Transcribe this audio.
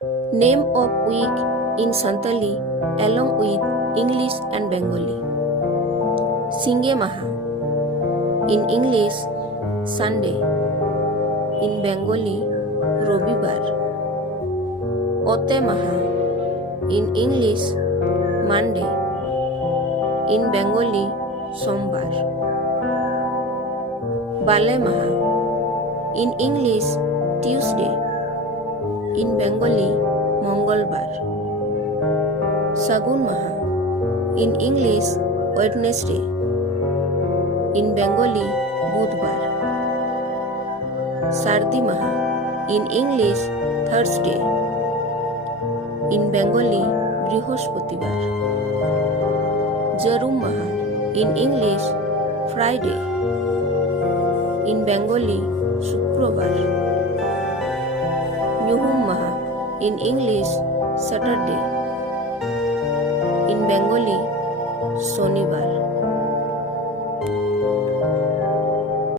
Name of week in Santali along with English and Bengali. Singe Maha. In English, Sunday. In Bengali, Robibar. Ote Maha. In English, Monday. In Bengali, Sombar. Bale Maha. In English, Tuesday. In Bengali, Mongolbar. Sagun Maha. In English, Wednesday. In Bengali, Budbar. Sardi Maha. In English, Thursday. In Bengali, Brihospatibar. Jarum Maha. In English, Friday. In Bengali, Shukrobar. Nyuhum Maha. In English, Saturday. In Bengali, Shonibar.